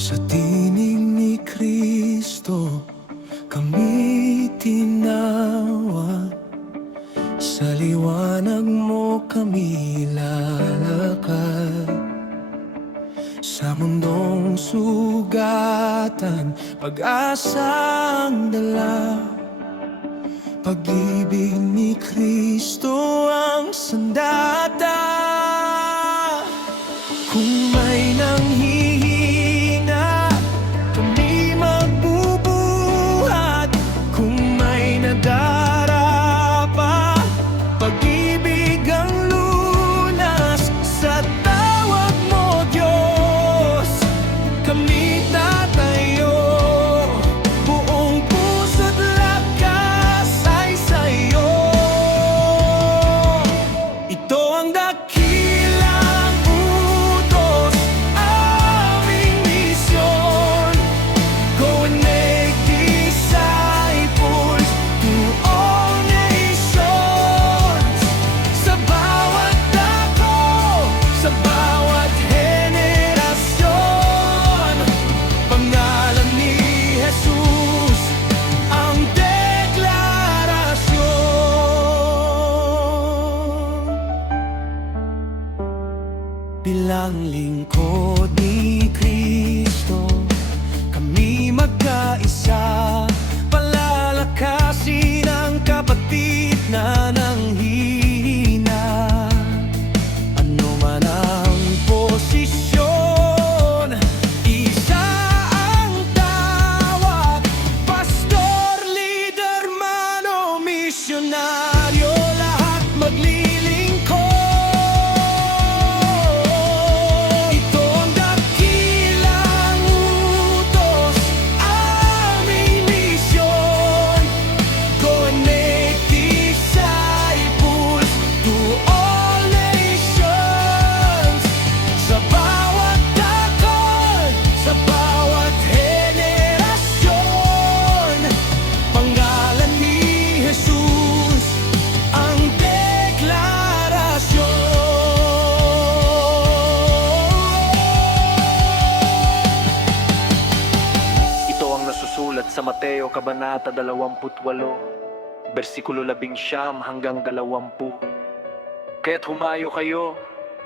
Sa tinig ni Kristo kami tinawag, sa liwanag mo kami lalakad. Sa mundong sugatan, pag-asang dala, pag-ibig ni Kristo ang sandata. Kung may nanghihina, kami magbubuhat. Kung may nadarapa, pag-ibig ang lunas. Sa tawag mo, Diyos, kami tatayo. Buong puso't lakas ay sa'yo. Ito ang dakilang utos, aming misyon. Go and make disciples to all nations. Sa bawat dako, sa bawat henerasyon, pangalan ni Jesus ang deklarasyon. Bilang lingkod ni Kristo, kami magkaisa, palalakasin ang kapatid na nanghihina. Ano man ang posisyon, isa ang tawag. Pastor, leader man o misyonaryo, lahat maglilingkod. Ito ang dakilang utos, aming misyon. Go and make disciples to all nations. Sa bawat dakot, sa bawat henerasyon, pangalan ni Jesus ang deklarasyon. Ito ang nasusulat sa Mateo Kabanata 28, versikulo 11 hanggang 20. Kaya't humayo kayo,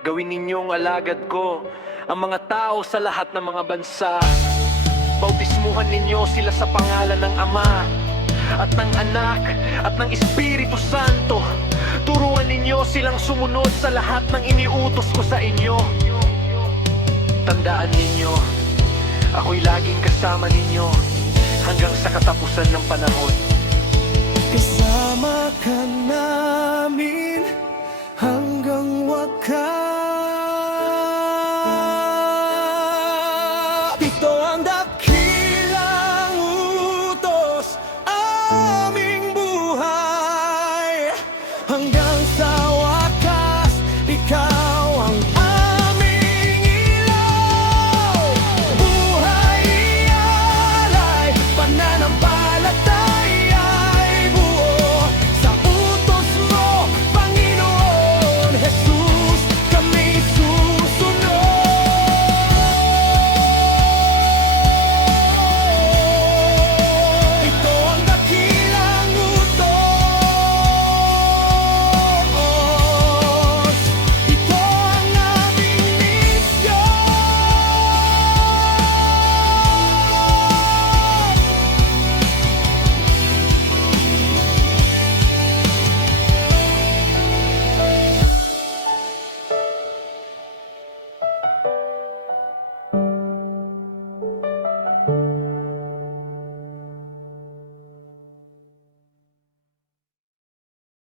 gawin ninyong alagad ko ang mga tao sa lahat ng mga bansa. Bautismuhan ninyo sila sa pangalan ng Ama at ng Anak at ng Espiritu Santo. Turuan ninyo silang sumunod sa lahat ng iniutos ko sa inyo. Tandaan ninyo, ako'y laging kasama ninyo hanggang sa katapusan ng panahon. Kasama ka namin hanggang wakas. Ito